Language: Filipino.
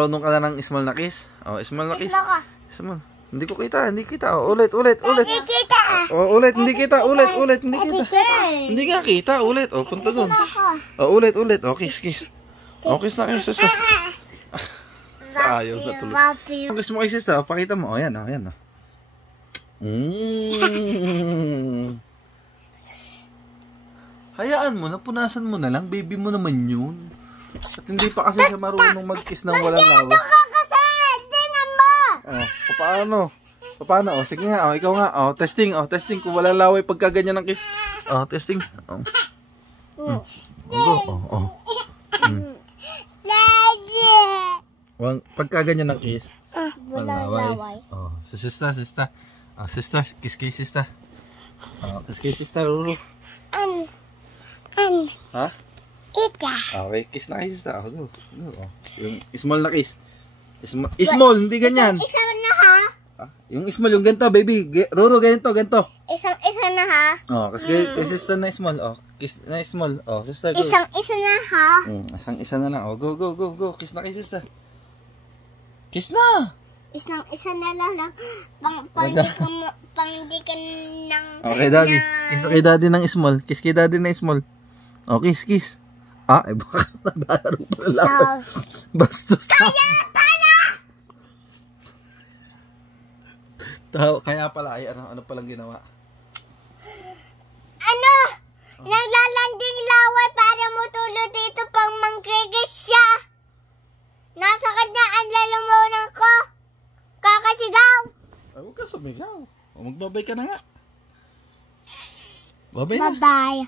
Marunong ka na ng small na kiss? Oh, small na kiss. Small ka. Small. Hindi ko kita, hindi kita. Oh, ulit. Hindi kita. Oh, ulit, hindi kita. Ulit, hindi kita. Hindi nga kita, ulit. Oh, punta doon. Oh, ulit. Oh, kiss. Oh, kiss na kayo, sister. Ayaw na tuloy. Ang gusto mo kay sister, oh, pakita mo. Oh, yan. Hayaan mo, napunasan mo na lang. Baby mo naman yun. At hindi pa kasi siya marunong mag-kiss ng walang lawas. Oh, paano? Oh, sige nga, oh, ikaw nga. Oh, testing kung wala laway pagka ganyan ng kiss. Oh, testing. Oh. Go. Pagka ganyan ng kiss. Wala laway. Oh, sister. Oh, sister, kiss kay sister. Oh, kiss kay sister, Ruru. Ha? Ita. Okay, kiss na kay sister. Oh, go. Oh. Yung small na kiss. Small, hindi ganyan. Isa na ha? Yung small, yung ganito, baby. Ruru, ganito. Isa na ha? Oh, kasi sister na small. Oh, kiss na small. Oh, sister, go. Isa na ha? Isa na lang. Oh, go. Kiss na kay sister. Kiss na. Isa na lang. Pang di ka nang... Okay, daddy. Kiss kay daddy ng small. Kiss kay daddy ng small. Oh, kiss. Ah, baka nadararo pa na lakas. Bastos na. Kaya pala ay ano palang ginawa? Naglalanding laway para mutulog dito pang manggigis siya. Nasa kanya ang lalamunan ko. Kakasigaw. Ay, huwag ka sumigaw. O, magbabay ka na nga. Babay na. Bye-bye.